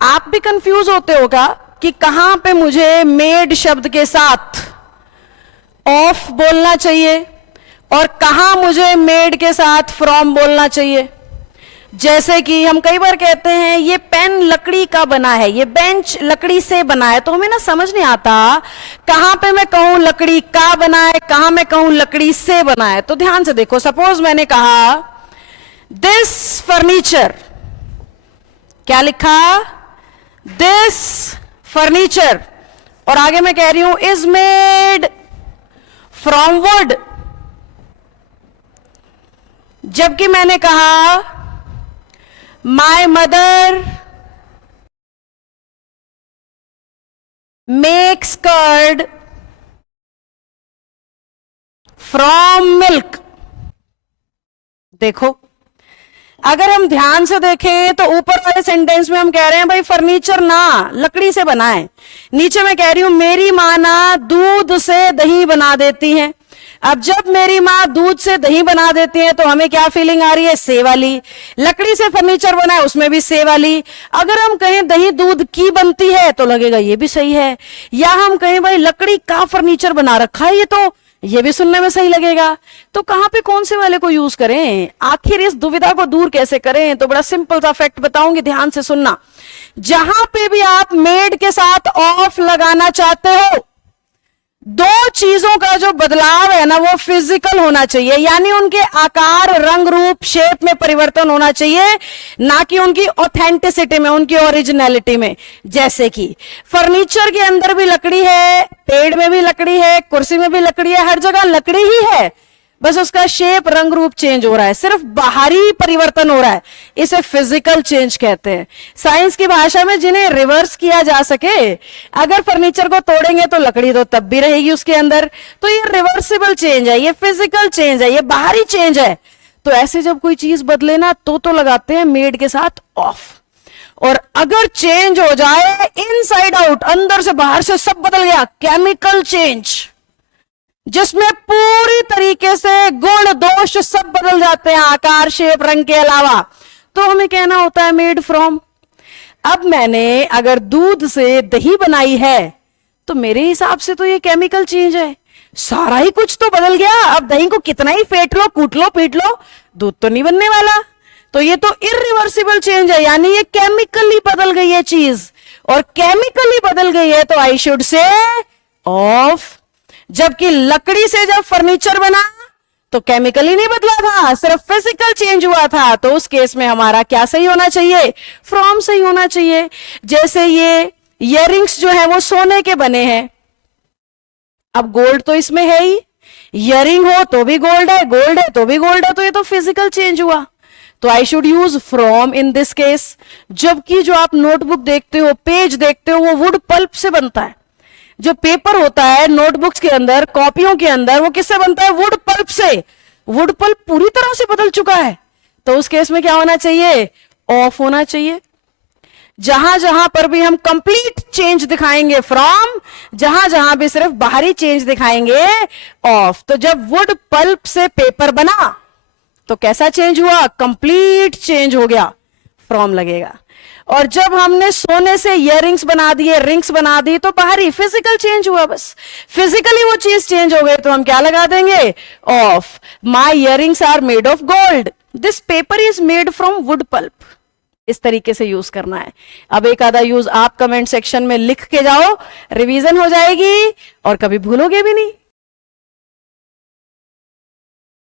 आप भी कंफ्यूज होते होगा कि कहां पे मुझे मेड शब्द के साथ ऑफ बोलना चाहिए और कहां मुझे मेड के साथ फ्रॉम बोलना चाहिए। जैसे कि हम कई बार कहते हैं ये पेन लकड़ी का बना है, ये बेंच लकड़ी से बना है, तो हमें ना समझ नहीं आता कहां पे मैं कहूं लकड़ी का बना है, कहां मैं कहूं लकड़ी से बना है। तो ध्यान से देखो, सपोज मैंने कहा दिस फर्नीचर, क्या लिखा, दिस फर्नीचर, और आगे मैं कह रही हूं इज मेड फ्रॉम वुड। जबकि मैंने कहा my mother makes curd from milk. देखो, अगर हम ध्यान से देखें तो ऊपर वाले सेंटेंस में हम कह रहे हैं भाई फर्नीचर ना लकड़ी से बना है, नीचे मैं कह रही हूं मेरी मां ना दूध से दही बना देती है। अब जब मेरी मां दूध से दही बना देती है तो हमें क्या फीलिंग आ रही है, से वाली। लकड़ी से फर्नीचर बना है, उसमें भी से वाली। अगर हम कहें दही दूध की बनती है तो लगेगा ये भी सही है, या हम कहें भाई लकड़ी का फर्नीचर बना रखा है, ये भी सुनने में सही लगेगा। तो कहां पे कौन से वाले को यूज करें, आखिर इस दुविधा को दूर कैसे करें। तो बड़ा सिंपल सा फैक्ट बताऊंगी, ध्यान से सुनना। जहां पे भी आप मेड के साथ ऑफ लगाना चाहते हो, दो चीजों का जो बदलाव है ना वो फिजिकल होना चाहिए, यानी उनके आकार, रंग, रूप, शेप में परिवर्तन होना चाहिए, ना कि उनकी ऑथेंटिसिटी में, उनकी ओरिजिनलिटी में। जैसे कि फर्नीचर के अंदर भी लकड़ी है, पेड़ में भी लकड़ी है, कुर्सी में भी लकड़ी है, हर जगह लकड़ी ही है, बस उसका शेप, रंग, रूप चेंज हो रहा है, सिर्फ बाहरी परिवर्तन हो रहा है। इसे फिजिकल चेंज कहते हैं। साइंस की भाषा में जिन्हें रिवर्स किया जा सके, अगर फर्नीचर को तोड़ेंगे तो लकड़ी तो तब भी रहेगी उसके अंदर, तो ये रिवर्सिबल चेंज है, ये फिजिकल चेंज है, ये बाहरी चेंज है। तो ऐसे जब कोई चीज बदले ना तो लगाते हैं मेड के साथ ऑफ। और अगर चेंज हो जाए इनसाइड आउट, अंदर से बाहर से सब बदल गया, केमिकल चेंज, जिसमें पूरी तरीके से गुण दोष सब बदल जाते हैं, आकार, शेप, रंग के अलावा, तो हमें कहना होता है मेड फ्रॉम। अब मैंने अगर दूध से दही बनाई है तो मेरे हिसाब से तो ये केमिकल चेंज है, सारा ही कुछ तो बदल गया। अब दही को कितना ही फेंट लो, कूट लो, पीट लो, दूध तो नहीं बनने वाला। तो ये तो इरिवर्सिबल चेंज है, यानी ये केमिकली बदल गई है चीज, और केमिकली बदल गई है तो आई शुड से ऑफ। जबकि लकड़ी से जब फर्नीचर बना तो केमिकली नहीं बदला था, सिर्फ फिजिकल चेंज हुआ था, तो उस केस में हमारा क्या सही होना चाहिए, फ्रॉम सही होना चाहिए। जैसे ये इयररिंग्स जो है वो सोने के बने हैं, अब गोल्ड तो इसमें है ही, इयररिंग हो तो भी गोल्ड है, गोल्ड है तो भी गोल्ड है, तो ये तो फिजिकल चेंज हुआ, तो I should use from in this case. जबकि जो आप नोटबुक देखते हो, पेज देखते हो, वो वुड पल्प से बनता है। जो पेपर होता है नोटबुक्स के अंदर, कॉपियों के अंदर, वो किससे बनता है, वुड पल्प से। वुड पल्प पूरी तरह से बदल चुका है, तो उस केस में क्या होना चाहिए, ऑफ होना चाहिए। जहां जहां पर भी हम कंप्लीट चेंज दिखाएंगे फ्रॉम, जहां जहां भी सिर्फ बाहरी चेंज दिखाएंगे ऑफ। तो जब वुड पल्प से पेपर बना तो कैसा चेंज हुआ, कंप्लीट चेंज हो गया, फ्रॉम लगेगा। और जब हमने सोने से इयररिंग्स बना दिए, रिंग्स बना दी, तो बाहरी फिजिकल चेंज हुआ, बस फिजिकली वो चीज चेंज हो गई, तो हम क्या लगा देंगे, off. My earrings are made of gold, this paper is made from wood pulp. इस तरीके से यूज करना है। अब एक आधा यूज आप कमेंट सेक्शन में लिख के जाओ, रिवीजन हो जाएगी और कभी भूलोगे भी नहीं।